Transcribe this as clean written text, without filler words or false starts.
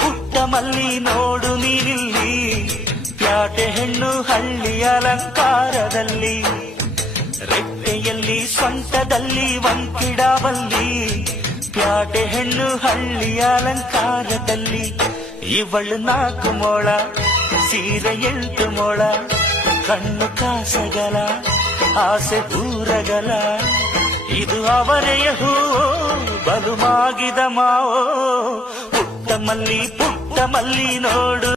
ಪುಟ್ಟ ಮಲ್ಲಿ ನೋಡು ನೀನಿಲ್ಲಿ, ಪ್ಯಾಟೆ ಹೆಣ್ಣು ಹಳ್ಳಿ ಅಲಂಕಾರದಲ್ಲಿ, ರೆಟ್ಟೆಯಲ್ಲಿ ಸೊಂಟದಲ್ಲಿ ವಂಕಿಡಬಲ್ಲಿ, ಪ್ಯಾಟೆ ಹೆಣ್ಣು ಹಳ್ಳಿ ಅಲಂಕಾರದಲ್ಲಿ. ಇವಳು 4 ಮೊಳ ಸೀರೆ 8 ಮೊಳ, ಕಣ್ಣು ಕಾಸಗಲ ಆಸೆ ಊರಗಲ, ಇದು ಅವರೆಯ ಹೂವೋ ಬಲು ಮಾಗಿದ ಮಾವೋ. ಪುಟ್ಟ ಮಲ್ಲಿ ನೋಡು